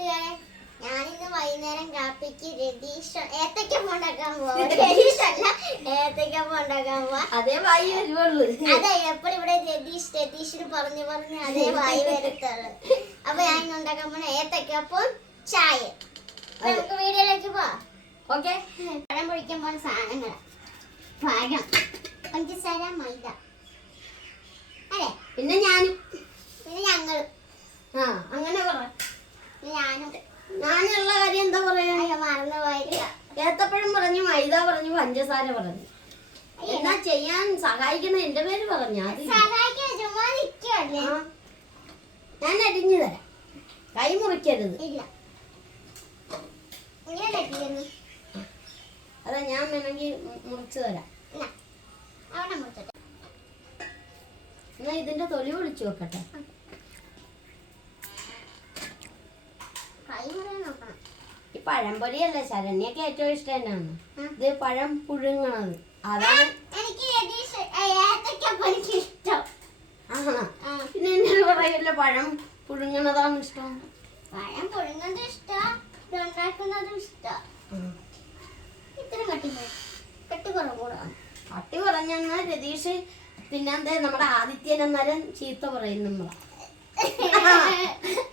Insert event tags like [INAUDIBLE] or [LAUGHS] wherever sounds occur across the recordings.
കൂട്ടുകാരെ ഞാനിന്ന് വൈകുന്നേരം കാപ്പിക്ക് രതീഷ് ഏത്തക്കം ഉണ്ടാക്കാൻ പോവാ. രതീഷ് അല്ല ഏത്തക്കം ഉണ്ടാക്കാൻ പോവാ. അതേ വായി വരുവുള്ളൂ. അതെ എപ്പോഴും ഇവിടെ രതീഷ് രതീഷിന് പറഞ്ഞു പറഞ്ഞ് അതേ വായി വരത്തുള്ളു. അപ്പൊ ഞാൻ ഇന്ന് ഉണ്ടാക്കാൻ പോണ ഏത്തക്കപ്പം ചായ നമുക്ക് വീഡിയോയിലേക്ക് പോവാം. ഓക്കെ. പഴം പൊഴിക്കാൻ പോണ സാധനങ്ങൾ പഴം. പഞ്ചസാര മൈദ. അല്ലേ? പിന്നെ ഞാനും. പിന്നെ ഞങ്ങളും. ആ. അങ്ങനെ പറ ഞാനുള്ള കാര്യം എന്താ പറയാ? ഏത്തപ്പഴം പറഞ്ഞു മൈദ പറഞ്ഞു പഞ്ചസാര പറഞ്ഞു. എന്നാ ചെയ്യാൻ സഹായിക്കുന്ന എന്റെ പേര് പറഞ്ഞു. ഞാൻ അരിഞ്ഞു തരാം. കൈ മുറിക്കരുത്. അതാ ഞാൻ വേണമെങ്കിൽ മുറിച്ചു തരാം. എന്നാ ഇതിന്റെ തൊലി വിളിച്ചു വെക്കട്ടെ. ഈ പഴംപൊരിയല്ല ശരണ്യൊക്കെ ഏറ്റവും ഇഷ്ടം തന്നെയാണ്. ഇത് പഴം പുഴുങ്ങണത്. അതാണ് എനിക്ക് ഇഷ്ടം? പിന്നെ എന്നെ പറയല്ലോ പഴം പുഴുങ്ങണതാണ് ഇഷ്ടം. പഴം പുഴുങ്ങുന്നത് ഇഷ്ടം. ഉണ്ടാക്കുന്നതും ഇഷ്ടം. ഇത്ര കട്ടി കട്ടി കുറവുകൂടാണ് പട്ടി പറഞ്ഞെന്നാ രതീഷ് പിന്നെ എന്താ? നമ്മുടെ ആദിത്യൻ അന്നേരം ചീത്ത പറയും നമ്മളെ.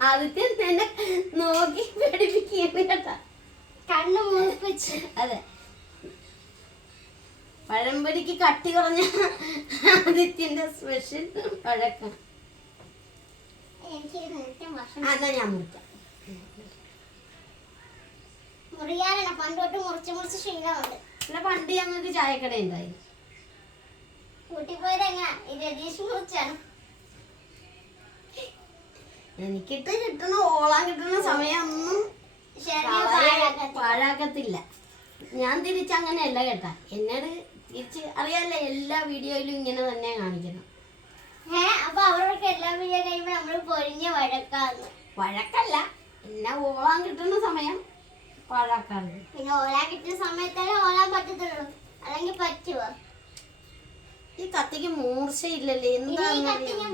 ആദിത്യൻ തന്നെ നോക്കി പേടിപ്പിക്കുന്നു കേട്ടാ. കണ്ണു മൂപ്പിച്ച്. അതെ. പഴംപൊരിക്ക് കട്ടി കുറഞ്ഞ ആദിത്യന്റെ സ്പെഷ്യൽ പഴക്കം. അതാ ഞാൻ മുറിക്കാം. മുറിയാറാണ് പണ്ട് തൊട്ട് മുറിച്ച് മുറിച്ച് ക്ഷീണമുണ്ട്. പിന്നെ പണ്ട് ഞങ്ങൾക്ക് ചായക്കട ഉണ്ടായി കൂട്ടിപ്പോയത് എങ്ങനാ? രതീഷ് മുറിച്ചാണ്. എനിക്കിട്ട് കിട്ടണ ഓളാൻ കിട്ടുന്ന സമയമൊന്നും പാഴാക്കത്തില്ല. ഞാൻ തിരിച്ചങ്ങനെയല്ല കേട്ടാ. എന്നോട് തിരിച്ച് അറിയാലോ എല്ലാ വീഡിയോയിലും ഇങ്ങനെ തന്നെ കാണിക്കണം. ഏ അപ്പൊ അവരൊക്കെ എല്ലാ വീഡിയോ കഴിയുമ്പോ നമ്മൾ പൊരിഞ്ഞ വഴക്കാന്ന്. വഴക്കല്ല എന്നെ ഓളാൻ കിട്ടുന്ന സമയം പാഴാക്കാറുണ്ട് പിന്നെ ഓളാൻ കിട്ടുന്ന സമയത്തല്ലേ ഓളാൻ പറ്റത്തുള്ളൂ. അല്ലെങ്കിൽ പറ്റുവോ? ഈ കത്തിക്ക് മൂർച്ചയില്ലല്ലേ? എന്താ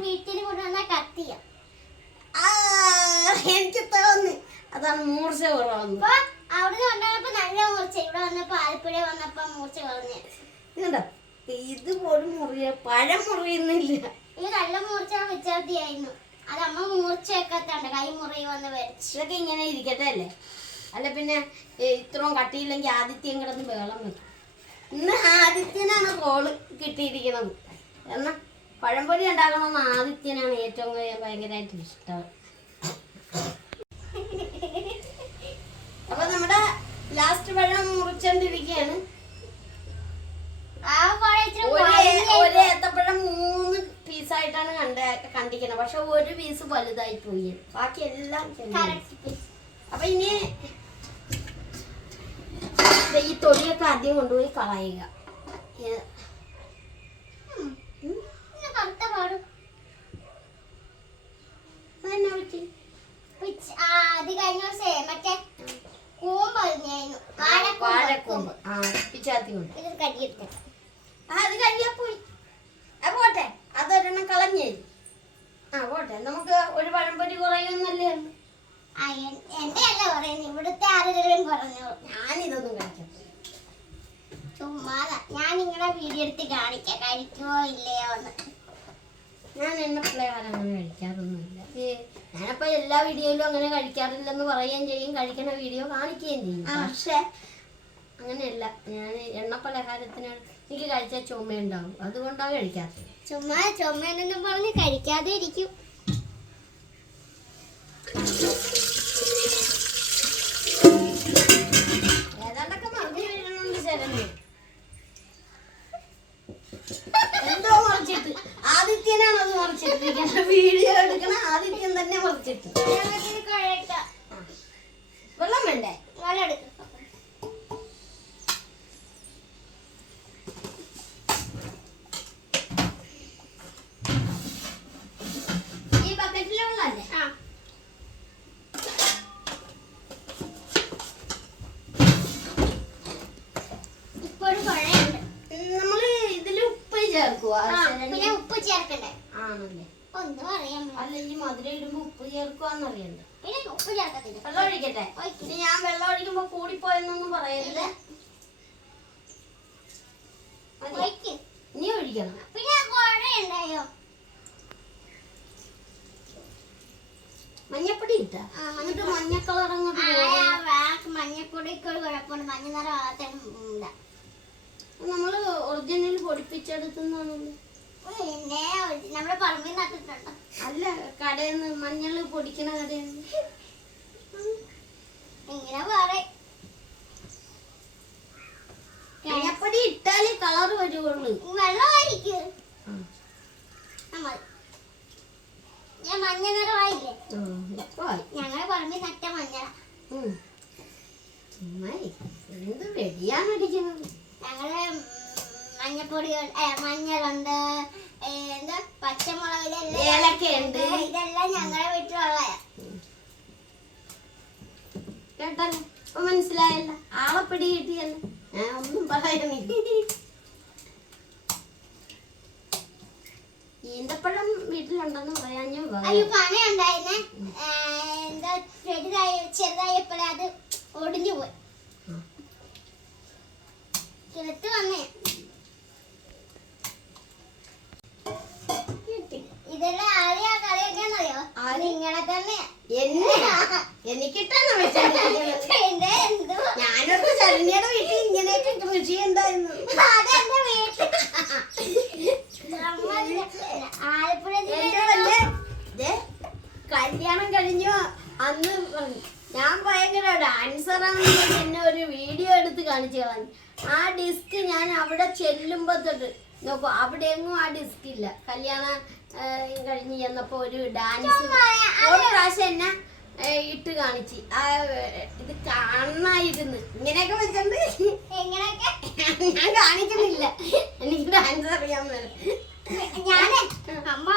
വീട്ടിൽ കൊണ്ടുവന്ന കത്തിയ ആ, എനിക്ക് തോന്നി അതാണ് മൂർച്ച കുറവെന്ന്. അവിടെ വന്നപ്പോ നല്ല മൂർച്ച. ഇവിടെ വന്നപ്പോ ആലപ്പുഴ വന്നപ്പോ മൂർച്ച കുറഞ്ഞു. ഇതുണ്ടോ ഇതുപോലും മുറിയ പഴം മുറിയുന്നില്ല. ഇത് നല്ല മൂർച്ച വിച്ചാത്തിയായിരുന്നു അത് അമ്മ മൂർച്ച വെക്കാത്തണ്ട് കൈ മുറി വന്ന് വരച്ചൊക്കെ ഇങ്ങനെ ഇരിക്കട്ടെ അല്ലേ? അല്ല പിന്നെ ഇത്രയും കട്ടിയില്ലെങ്കിൽ ആദിത്യം കിടന്ന് ബഹളം വെക്കും. ഇന്ന് ആദിത്യനാണ് കോൾ കിട്ടിയിരിക്കുന്നത് എന്നാ പഴംപൊരി ഉണ്ടാക്കണമെന്ന് ആദിത്യനാണ് ഏറ്റവും ഭയ- ഭയങ്കരമായിട്ട് ഇഷ്ടം. അപ്പൊ നമ്മുടെ ലാസ്റ്റ് വെള്ളം മുറിച്ചോണ്ടിരിക്കുകയാണ് പഴച്ചിട്ട് ഒരു ഏത്തപ്പഴം മൂന്ന് പീസായിട്ടാണ് കണ്ട കണ്ടിരിക്കുന്നത് പക്ഷെ ഒരു പീസ് വലുതായി പോയി. ബാക്കി എല്ലാം. അപ്പൊ ഇനി ഈ തൊലിയൊക്കെ ആദ്യം കൊണ്ടുപോയി കളയുക. അത് കഴിഞ്ഞ ദിവസേ. മറ്റേ കൂമ്പ് അറിഞ്ഞായിരുന്നു വാഴക്കൂമ്പ് വാഴക്കൂമ്പ് ആ പിച്ചാത്തി കൊണ്ട് ഇത് ആ അത് പോട്ടെ. അതൊരെണ്ണം കളഞ്ഞേ. ആ പോട്ടെ. നമുക്ക് ഒരു പഴംപൊരി കുറയുന്നല്ലേ? എന്റെ അല്ല പറയുന്നത് ഇവിടുത്തെ ആരെങ്കിലും പറഞ്ഞു ഞാനിതൊന്നും കഴിക്കാം ചുമ്മാതാ. ഞാൻ നിങ്ങളെ വീഡിയോ എടുത്ത് കാണിക്കാം. കഴിക്കുമോ ഇല്ലയോ എന്ന്. ഞാൻ എന്നെ പിള്ളേർ അങ്ങനെ കഴിക്കാറൊന്നുമില്ല. ഞാനപ്പോ എല്ലാ വീഡിയോയിലും അങ്ങനെ കഴിക്കാറില്ലെന്ന് പറയുകയും ചെയ്യും കഴിക്കുന്ന വീഡിയോ കാണിക്കുകയും ചെയ്യും. പക്ഷെ അങ്ങനെയല്ല ഞാൻ എണ്ണ പലഹാരത്തിന് എനിക്ക് കഴിച്ചാൽ ചുമയുണ്ടാവും അതുകൊണ്ടാണ് കഴിക്കാത്തത്. ചുമ ചുമയെന്നും പറഞ്ഞ് കഴിക്കാതെ ഇരിക്കും. ശരണ്യ? പിന്നെ ഉപ്പ് ചേർക്കണ്ടേ? ആണല്ലേ. ഒന്നും അറിയാൻ. അല്ല ഈ മധുരം ഇടുമ്പോ ഉപ്പ് ചേർക്കുവാന്നറിയണ്ട പിന്നെ ഉപ്പ് ചേർക്കത്തില്ല. വെള്ളം ഒഴിക്കട്ടെ? ഇനി ഞാൻ വെള്ളം ഒഴിക്കുമ്പോ കൂടിപ്പോയെന്നൊന്നും പറയരുത്. മതി. ഒഴിക്ക്. ഇനി ഒഴിക്കണം. പിന്നെ കുഴയുണ്ടായോ മഞ്ഞപ്പൊടി ഇട്ട. എന്നിട്ട് മഞ്ഞ കളർ അങ്ങോട്ട് ഒരു കുഴപ്പമുണ്ട്. മഞ്ഞ നിറം നമ്മൾ ഒറിജിനൽ പൊടിപ്പിച്ചെടുത്തുന്നാണല്ലോ നമ്മുടെ പറമ്പിൽ നട്ടിട്ടുണ്ട്? അല്ല കടയിൽ നിന്ന് മഞ്ഞൾ പൊടിക്കണ കടയിൽ നിന്ന് ഇങ്ങനെ പറയും മഞ്ഞപ്പൊടി ഇട്ടാലേ കളർ വരുവുള്ളൂ. വെള്ളമായിരിക്കും. ഞാൻ മഞ്ഞ നിറമായില്ലേ. ഞങ്ങളെ പറമ്പിൽ നട്ട മഞ്ഞള. എന്ത് വെടിയാണ് അടിക്കുന്നത് ഞങ്ങൾ ഉം, മഞ്ഞപ്പൊടി ഏ, മഞ്ഞളുണ്ട് എന്താ പച്ചമുളക് ഇതെല്ലാം ഏലക്കയുണ്ട്. ഇതെല്ലാം ഞങ്ങളെ വീട്ടിലുള്ള കേട്ടല്ലോ ഇപ്പൊ മനസ്സിലായല്ല. ആളെ പിടി കിട്ടിയല്ലോ. ഞാൻ ഒന്നും പറയുന്നില്ല ഈന്തപ്പഴം വീട്ടിലുണ്ടെന്ന് പറയാഞ്ഞു അയ്യോ പന ഉണ്ടായിരുന്നേ എന്താ ചെറുതായി ചെറുതായപ്പോഴേ അത് ഒടിഞ്ഞു പോയി. കിളത്ത് വന്നേ. ഇതെല്ലാം ആരെയാ കളിയൊക്കെയാണെന്നറിയോ? ആര്? നിങ്ങളെ തന്നെ. എന്നെ? [LAUGHS] എന്തോ ഞാനൊരു ശരണ്യയുടെ വീട്ടിൽ ഇങ്ങനെയൊക്കെ കൃഷി ഉണ്ടായിരുന്നു അതെന്റെ വീട്ടിൽ. ആലപ്പുഴ കല്യാണം കഴിഞ്ഞു. അന്ന് ഞാൻ ഭയങ്കര ഡാൻസറാണെന്ന് എന്നെ ഒരു വീഡിയോ എടുത്ത് കാണിച്ചു കളഞ്ഞു. ആ ഡിസ്ക് ഞാൻ അവിടെ ചെല്ലുമ്പോ തൊട്ട് നോക്കൂ അവിടെ എങ്ങും ആ ഡിസ്ക് ഇല്ല. കല്യാണം കഴിഞ്ഞ് ചെന്നപ്പോ ഒരു ഡാൻസ് ഒരു പ്രാവശ്യം എന്നെ ഇട്ട് കാണിച്ചു. ആ ഇത് കാണായിരുന്നു. ഇങ്ങനെയൊക്കെ വെച്ചിട്ടുണ്ട് എങ്ങനെയൊക്കെ? ഞാൻ കാണിക്കുന്നില്ല. എനിക്ക് ഡാൻസ് അറിയാൻ ഞാൻ അമ്മ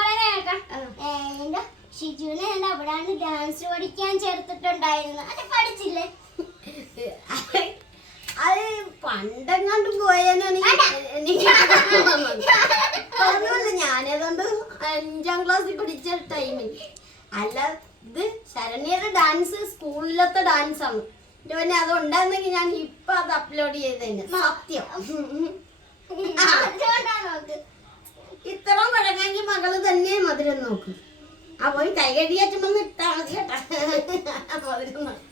ഷിജുവിനെ എന്താ അവിടാണ് ഡാൻസ് പഠിക്കാൻ ചേർത്തിട്ടുണ്ടായിരുന്നു അത് പഠിച്ചില്ലേ? പണ്ടെങ്ങാണ്ടും പോയാനാണ് [LAUGHS] പറഞ്ഞല്ല ഞാനേതാണ്ട് അഞ്ചാം ക്ലാസ്സിൽ പഠിച്ച ടൈമിൽ അല്ല ഇത് ശരണ്യയുടെ ഡാൻസ് സ്കൂളിലത്തെ ഡാൻസ് ആണ്. എന്റെ പിന്നെ അത് ഉണ്ടായിരുന്നെങ്കിൽ ഞാൻ ഇപ്പൊ അത് അപ്ലോഡ് ചെയ്തതന്നെ സത്യം. [LAUGHS] ഇത്രയും പഴകെങ്കിൽ മകൾ തന്നെ മധുരം നോക്കും. ആ പോയി കൈകടിയാറ്റുമ്പോ വന്ന് ഇട്ടാണ് ചേട്ടാ [LAUGHS] മധുരം നോക്കും.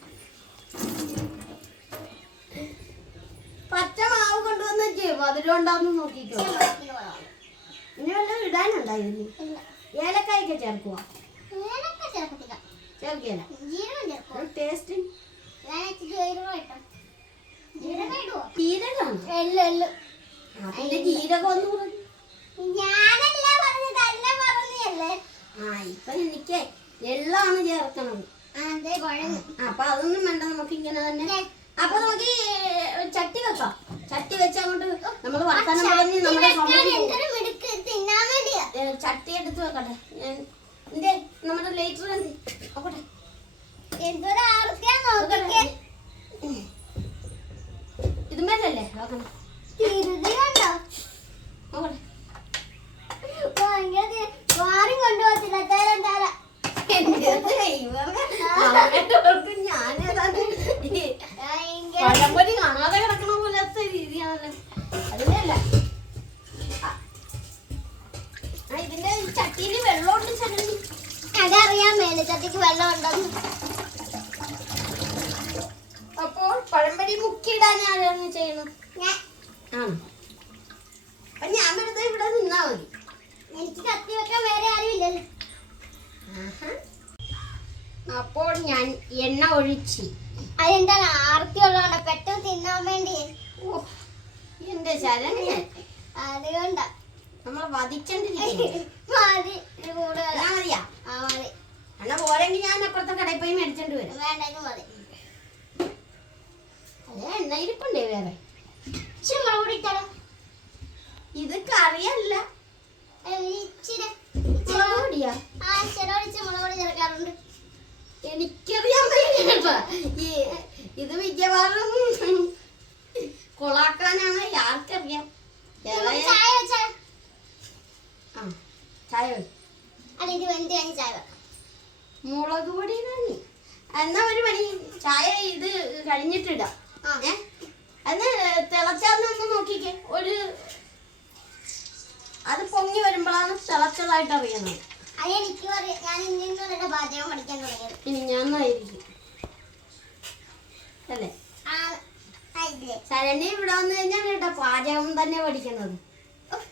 പച്ച മാവ് കൊണ്ടുവന്ന് വെച്ചേ മധുരം ഉണ്ടാവുന്ന നോക്കിക്കോ. ഇനി വല്ലതും ഇടാനുണ്ടായിരുന്നു. ഏലക്കായൊക്കെ ചേർക്കുക ചേർക്കില്ല ജീരകം ടേസ്റ്റ് ജീരകം അതിന്റെ പറഞ്ഞു ഞാനല്ല പറഞ്ഞത്? അല്ല പറഞ്ഞല്ലേ ആ ഇപ്പൊ എനിക്ക് എള്ളാണ് ചേർക്കണത്. അതെ കുഴങ്ങ്. അപ്പൊ അതൊന്നും വേണ്ട. നമുക്ക് ഇങ്ങനെ തന്നെ അപ്പൊ നമുക്ക് ചട്ടി വെക്കാം. ചട്ടി വെച്ച് അങ്ങോട്ട് നമ്മൾ വർത്തമാനം പറഞ്ഞ് നമ്മുടെ ചട്ടി എടുത്ത് വെക്കട്ടെ. എന്റെ നമ്മുടെ ലേറ്റർ നോക്കട്ടെ. ആർത്തിയാ നോക്കിക്കേ. ഇതുമേലല്ലേ നോക്കണം തിരുതി കണ്ടോ നോക്കട്ടെ ഭയങ്കര വാറും കൊണ്ടുപോകത്തില്ല തരം തരാം എന്റേത് ദൈവമേ. അവരുടെ ഓർക്ക് ഞാനേതാണ്ട് ഈ ഭയങ്കര പഴംപൊരി കാണാതെ കിടക്കണ പോലത്തെ രീതിയാണല്ലോ അതിനല്ല ആ, ആ, ഇതിന്റെ ചട്ടിയിൽ വെള്ളമുണ്ട് ചടങ്ങി അതറിയാൻ മേലച്ചട്ടിക്ക് വെള്ളം ഉണ്ടെന്ന് അപ്പോൾ പഴംപൊരി മുക്കിയിടാൻ ആരാണ് ചെയ്യണം ഞാൻ ആണ് അപ്പൊ ഞാൻ വെറുതെ ഇവിടെ നിന്നാ മതി എനിക്ക് കത്തി വെക്കാൻ വേറെ ആരും ഇല്ലല്ലോ ആഹാ. അപ്പോൾ ഞാൻ എണ്ണ ഒഴിച്ച്. അതെന്താ ആർത്തി ഉള്ളതാണ് പെട്ടെന്ന് തിന്നാൻ വേണ്ടി? ഓ എന്റെ ശരണ. അതുകൊണ്ടാ നമ്മൾ എണ്ണ പോരെങ്കിൽ ഞാൻ അപ്പുറത്തെ കടയിൽ പോയി മേടിച്ചോണ്ട് വരും. വേണ്ട മതി. അതെ എണ്ണ ഇരിപ്പുണ്ടേ വേറെ. ഇട്ടാലോ? ഇത് കറിയല്ല. ഇച്ചിരി മുളക് പൊടിയാ ആ ചിലവടിച്ച് മുളക് പൊടി ചേർക്കാറുണ്ട്. എനിക്കറിയാൻ കേട്ടോ. ഈ ഇത് മിക്കവാറും കൊളാക്കാനാണ് ആർക്കറിയാം. ചായ വെച്ചാ? ആ ചായ. അല്ല ഇത് വെന്ത് കഴിഞ്ഞ് ചായ വെക്കാം. മുളക് പൊടി തന്നെ എന്നാ ഒരു പണി. ചായ ഇത് കഴിഞ്ഞിട്ടിടാം. ഏ? അത് തിളച്ചാന്ന് നോക്കിക്കേ. ഒരു അത് പൊങ്ങി വരുമ്പോഴാണ് തിളച്ചതായിട്ട് അറിയുന്നത്. എനിക്ക് അറിയാം. ഞാൻ നിന്നുള്ള പാചകം പഠിക്കാൻ തുടങ്ങിയത്. ഇനി ഞാനായിരിക്കും അല്ലേ? ശരണി ഇവിടെ വന്നു കഴിഞ്ഞാൽ കേട്ടോ പാചകം തന്നെ പഠിക്കുന്നത്.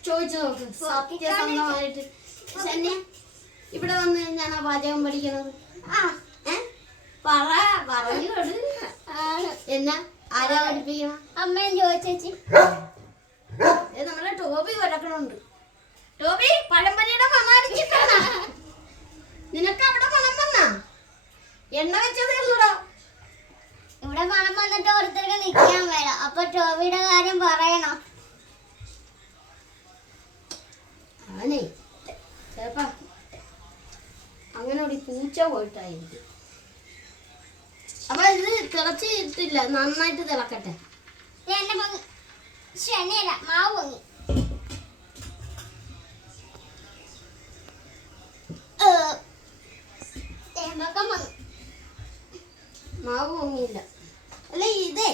ചോദിച്ചു നോക്ക്. സത്യസന്ധമായിട്ട്. ശരണ്യ ഇവിടെ വന്നു കഴിഞ്ഞാണ് പാചകം പഠിക്കുന്നത്? ആ. പറ പറഞ്ഞു കൊടു എന്നാ? ആരാ പഠിപ്പിക്കണം? അമ്മയും ചോദിച്ചേച്ചി ഏ, നമ്മുടെ ടോപ്പി കിടക്കണുണ്ട് ടോബി പഴംപരിയുടെ മണടിച്ചിട്ടാണ് നിനക്ക് അവിടെ മണം വന്നാ? എണ്ണ വെച്ചതേ ഉള്ളൂടാ. ഇവിടെ മണം വന്നിട്ട് ഓരോരുത്തർക്ക് നിൽക്കാൻ വേണം അപ്പൊ ടോബിയുടെ കാര്യം പറയണം. അവനെ ചിലപ്പോ അങ്ങനെ ഒരു പൂച്ച പോയിട്ടായിരിക്കും അപ്പൊ ഇത് തിളച്ചിട്ടില്ല നന്നായിട്ട് തിളക്കട്ടെ. മാവ് പൊങ്ങി. മാവ് പൊങ്ങിയില്ല അല്ല ഇതേ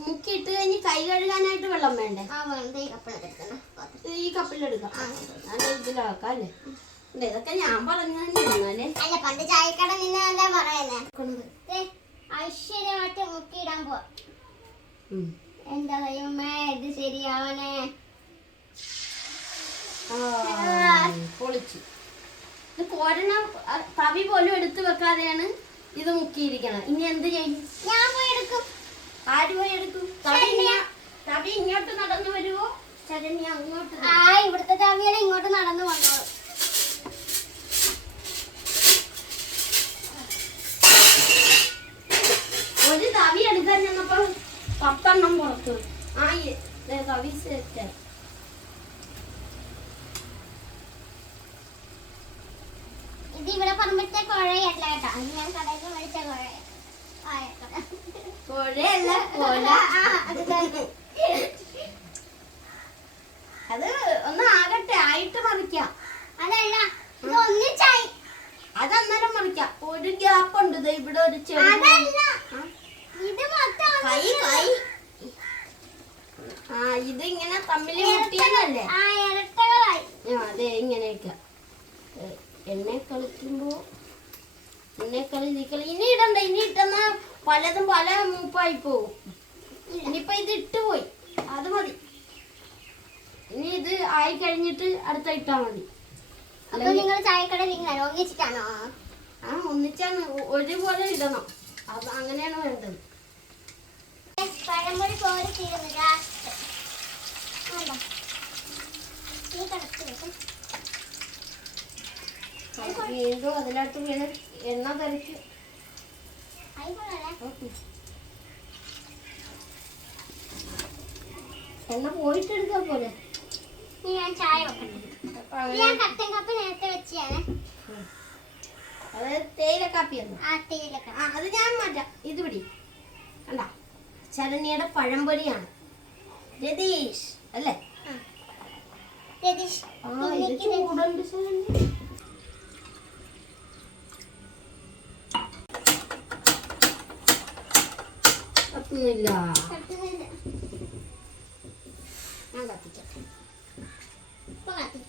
മുക്കി ഇട്ട് കഴിഞ്ഞ് കൈ കഴുകാനായിട്ട് വെള്ളം വേണ്ടേ? ആ വേണ്ട ഈ കപ്പിലെടുക്കാം ഞാൻ ഇതിലാക്കാം അല്ലേ? ഇതൊക്കെ ഞാൻ പറഞ്ഞാലേ അല്ല പണ്ട് ചായക്കട നിന്നല്ല പറയുന്നേ? ഐശ്വര്യമായിട്ട് മുക്കിയിടാൻ പോവാ. എന്താ കഴിയുമ്പേ ഇത് ശരിയാവണേ? പൊളിച്ചു. ഇത് കോരണ തവി പോലും എടുത്തു വെക്കാതെയാണ് ഇത് മുക്കിയിരിക്കണം. ഇനി എന്ത് ചെയ്യും? ഞാൻ പോയി എടുക്കും. ആര് പോയി എടുക്കും? തവി ഇങ്ങ- തവി ഇങ്ങോട്ട് നടന്നു വരുമോ ശരണ്യ അങ്ങോട്ട് ആ ഇവിടുത്തെ തവിയല്ല ഇങ്ങോട്ട് നടന്നു വന്നോളൂ ഒരു തവി എടുക്കാൻ ചെന്നപ്പോൾ പത്തെണ്ണം പുറത്തു ആ തവി സെറ്റ് ഇത് ഇവിടെ പറമ്പത്തെ കുഴയല്ല കേട്ടോ. അത് ഞാൻ കടയിൽ നിന്ന് മേടിച്ച കുഴ അത് ഒന്ന് ആകട്ടെ ആയിട്ട് മറിക്കാം അതല്ല ഇത് ഒന്നിച്ചായി. അത് അന്നേരം മറിക്കാം ഒരു ഗ്യാപ്പ് ഉണ്ട് ഇവിടെ ഒരു ചെറിയ ഇത് മൊത്തം കൈ കൈ. ആ ഇത് ഇങ്ങനെ തമ്മിൽ മുട്ടിയെന്നല്ലേ അതെ ഇങ്ങനെയൊക്കെ. ഏ, കളിക്കുമ്പോൾ കളിക്കുമ്പോ എന്നെ കളി ഇനി ഇടണ്ട ഇനി ഇട്ടെന്ന പലതും പല മൂപ്പായി പോകും ഇനിയിപ്പൊ ഇത് ഇട്ട് പോയി അത് മതി. ഇനി ഇത് ആയി കഴിഞ്ഞിട്ട് അടുത്ത ഇട്ടാ മതി. അപ്പൊ നിങ്ങൾ ചായക്കടയിൽ ഇങ്ങനെ ഒന്നിച്ചിട്ടാണോ? ആ ഒന്നിച്ചാ ഒരുപോലെ ഇടണം. അത് അങ്ങനെയാണ് വേണ്ടത്. പഴമ്പൊഴി പോലെ തീരുന്നില്ല ഈ വെക്കും. വീണ്ടും അതിനകത്ത് വീണ് എണ്ണ ആയിക്കോളല്ലേ എണ്ണ പോയിട്ട് എടുക്കാൻ പോലെ ഞാൻ ചായ ഞാൻ കട്ടൻ കപ്പ് നേരത്തെ വെച്ചാണ് അത് തേയില കാപ്പിയാണ് ആ തീയിലൊക്കെ ആ അത് ഞാൻ മാറ്റാം. ഇത് പിടി. കണ്ട? ചരണിയുടെ പഴംപൊരിയാണ്. രതീഷ് അല്ലേ? രതീഷ് ആ ഇത് ചൂടുണ്ട്. കത്തുന്നില്ല. ഞാൻ കത്തിക്കാം ഇപ്പൊ കത്തി.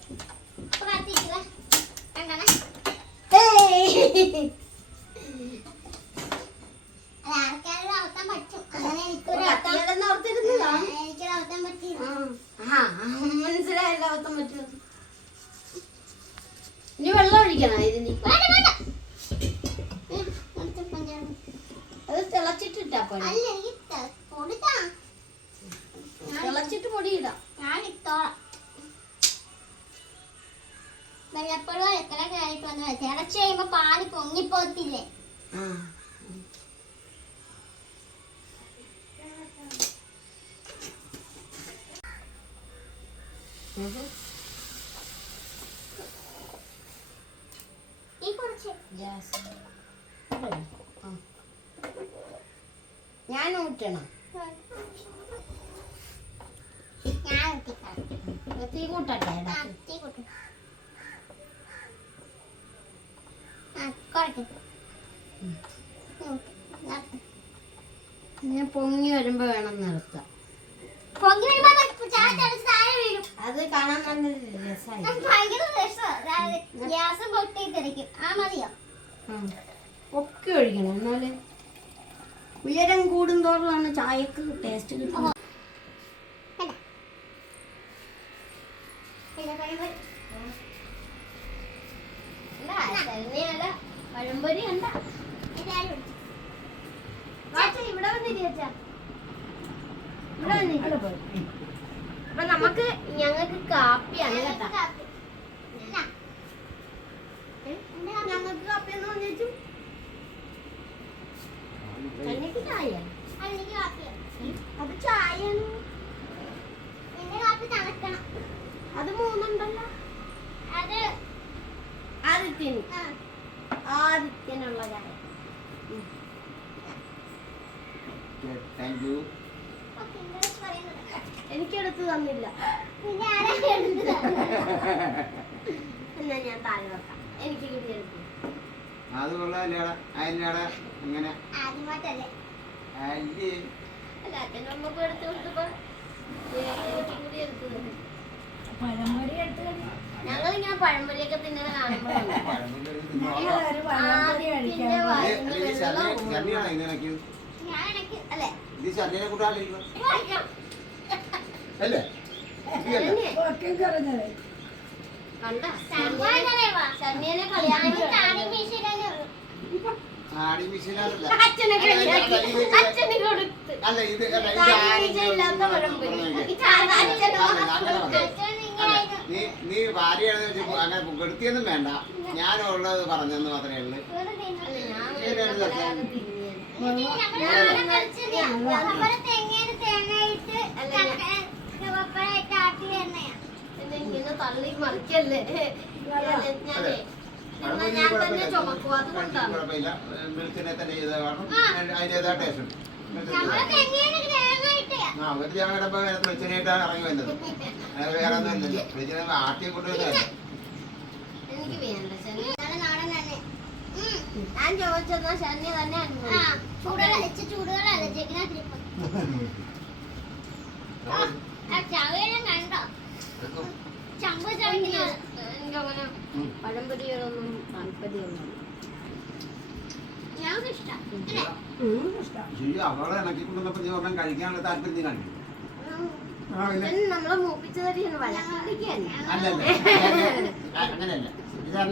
ഇപ്പൊ കത്തിക്കുക. കണ്ടോണേ? പറ്റും. മനസ്സിലായല്ലോ അബദ്ധം പറ്റുന്നത് ഇനി വെള്ളം ഒഴിക്കണം ഇതിന് അത് തിളച്ചിട്ടിട്ടാ പോലെ അല്ല, എനിക്ക് ത- കൊടുത്താ. ഞാൻ- തിളച്ചിട്ട് ഇടാം ഞാൻ ഇട്ടോളാം. വെള്ളപ്പൊടി എത്ര കയറിട്ട് വന്ന് തിളച്ച് കഴിയുമ്പോ പാൽ പൊങ്ങിപ്പോത്തില്ലേ ആ ഈ കുറച്ച് Yes. ഇടണം. ഞാൻ ഊറ്റണം. തീ കൂട്ടട്ടെ. തീ. ഞാൻ പൊങ്ങി വരുമ്പോ വേണം നിർത്താം പൊങ്ങി വരുമ്പോ അത് കാണാൻ നല്ല രസമായി ഒക്കെ ഒഴിക്കണം. എന്നാൽ ഉയരം കൂടുന്തോറുമാണ് ചായക്ക് ടേസ്റ്റ് കിട്ടുന്നത് കണ്ടോ? പിന്നെ പഴംപൊരി. തന്നെയല്ല പഴംപൊരി കണ്ട എല്ലാവരും എടുത്തു. ഇവിടെ വന്നിരിച്ചാ ഇവിടെ വന്നിരിക്കും അപ്പൊ നമുക്ക് ഞങ്ങൾക്ക് കാപ്പിയാണ് കേട്ടാ കാപ്പി. ഇല്ല. എന്റെ കാപ്പി. ഞങ്ങൾക്ക് കാപ്പി എന്ന് പറഞ്ഞു എനിക്ക് ചായ അത് എനിക്ക് കാപ്പിയാ. അത് ചായയാണ് എന്റെ കാപ്പി തണുക്കണം. അത് മൂന്നുണ്ടല്ലോ അത് ആദിത്യന്. ആ, ആദിത്യനുള്ള കാര്യം. എനിക്കെടുത്ത് തന്നില്ല? എന്നാ ഞാൻ താഴെ വെക്കാം എനിക്ക് കിട്ടിയെടുത്തു അത് കൊള്ളാല്ലേടാ അതിന്റെടാ ഇങ്ങനെ പഴംപൊരി എടുത്ത് ഞങ്ങളിങ്ങനെ പഴംപൊരിയൊക്കെ [LAUGHS] എനിക്ക് അല്ലേ? ഇത് ശരണ്യനെ കൂട്ടാളിരിക്കുന്നു വായിക്കാം. അല്ലേ? ഇതല്ല. ശരണ്യ ഒക്കെ കുറഞ്ഞത്. കണ്ട? സംഭവം എന്നറിയാമോ? ശരണ്യനെ ഞാൻ കളിയാക്കി താടി മീശയിലാണ് ആടി അച്ഛനെ കളിയാക്കി അച്ഛന് കൊടുത്ത്. അല്ല ഇത് അല്ല ഇത് താടി പഴംപൊരി. അച്ഛന് നീ നീ ഭാര്യയാണെന്ന് വെച്ച് അങ്ങനെ കെടുത്തിയൊന്നും വേണ്ട. ഞാനുള്ളത് പറഞ്ഞെന്ന് മാത്രമേ ഉള്ളൂ. ഞാൻ ഞാൻ ഞാൻ- തള്ളി മറിക്കല്ലേ? ഞാൻ തന്നെ കുഴപ്പമില്ല. ചെയ്ത കാരണം. അതിന്റെതായ ടേസ്റ്റ് ഉണ്ട്. ആ ഒരു ചാകടപ്പോ പ്രച്ചനായിട്ടാണ് ഇറങ്ങി വന്നത് അത് വേറെ ഒന്നും ഇല്ലല്ലോ. വെളിച്ചെണ്ണ ആട്ടിയെ കൊണ്ടുവരുന്നതല്ലേ എനിക്ക് വേണ്ട ശനി. നല്ല തന്നെ. ഞാൻ ചോദിച്ചതാ ശനി തന്നെ ചൂടുകളല്ല കണ്ടോ? ചമ്പ് എനിക്കങ്ങനെ പഴംപൊരികളൊന്നും താല്പര്യമൊന്നും ഞങ്ങൾക്ക് ഇഷ്ടം ഇഷ്ടം ശരി അവളെ ഇണക്കി കൊണ്ടുവന്നപ്പോ നീ ഒരെണ്ണം കഴിക്കാനുള്ള താല്പര്യം അങ്ങനെയല്ല.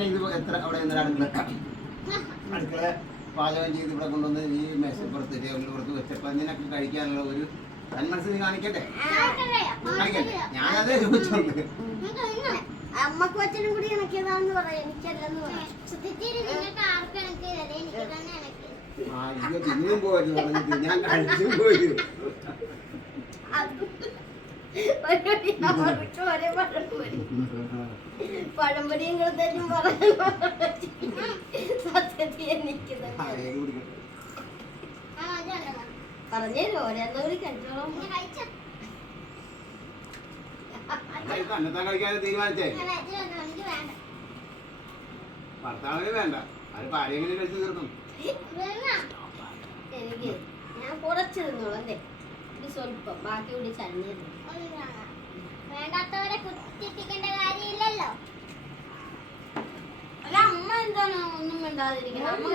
ഇത് എത്ര അവിടെ അടുക്കള? പാചകം ചെയ്ത് ഇവിടെ കൊണ്ടുവന്ന് ഈ മേശപ്പുറത്ത് ടേബിളിൽ പുറത്ത് വെച്ചപ്പോ നിനക്ക് കഴിക്കാനുള്ള ഒരു തന്മനസ് നീ കാണിക്കട്ടെ? കാണിക്കട്ടെ? ഞാനതേ ചോദിച്ചുള്ളൂ. അമ്മക്കും അച്ഛനും കൂടി ഇണക്കിയതാണെന്ന് പറയാം. എനിക്കല്ലെന്ന് പറയാം. നിങ്ങൾക്ക് ആർക്കും ഇണക്കിയതല്ലേ. എനിക്ക് തന്നെ ഇണക്കിയത് അയ്യോ ഇത് തിന്നും പോയത് പറഞ്ഞിട്ട് ഞാൻ കഴിച്ചു പോയി. പരിപാടി അവർക്ക് ഒരേ പഴംപൊരി. പഴംപൊരിയും കൊടുത്തേക്കും പറഞ്ഞു സത്യത്തിൽ എനിക്ക് പറഞ്ഞല്ലോ ഓരോന്നും കൂടി കഴിച്ചോളാം കഴിച്ചോ? തന്നെത്താൻ കഴിക്കാതെ തീരുമാനിച്ചേ? ഭർത്താവിന് വേണ്ട. അത് പാരെങ്കിലും കഴിച്ചു തീർക്കും? എനിക്ക് ഞാൻ കുറച്ച് തിന്നോളാം അല്ലേ? ഒരു സ്വല്പം. ബാക്കി കൂടി. വേണ്ടാത്തവരെ കുത്തിപ്പിക്കേണ്ട കാര്യമില്ലല്ലോ. അല്ല അമ്മ എന്താണ്? ഒന്നും മിണ്ടാതിരിക്കുന്നത്. അമ്മ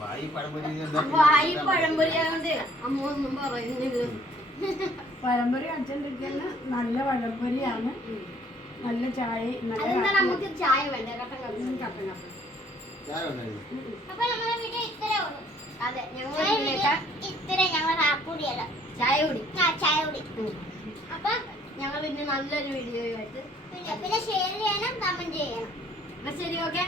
വായി പഴംപൊരി വായി പഴംപൊരി ആയതുകൊണ്ട് അമ്മ ഒന്നും പറയുന്നില്ല. പഴംപൊരി അച്ഛൻ ഇരിക്കുന്ന നല്ല പഴംപൊരിയാണ്. നല്ല ചായ നല്ല നമുക്ക് ചായ വേണ്ട? കട്ടൻ കപ്പി. കട്ടൻ കപ്പി. അപ്പൊ നമ്മുടെ വീട്ടിൽ ഇത്രേ ഉള്ളൂ. അതെ ഞങ്ങൾ ഇത്ര ഞങ്ങൾ ചായ കുടി. ആ ചായ കുടി. അപ്പൊ ഞങ്ങൾ പിന്നെ നല്ലൊരു വീഡിയോ പിന്നെ പിന്നെ ഷെയർ ചെയ്യണം കമന്റ് ചെയ്യണം. അപ്പൊ ശരി ഓക്കെ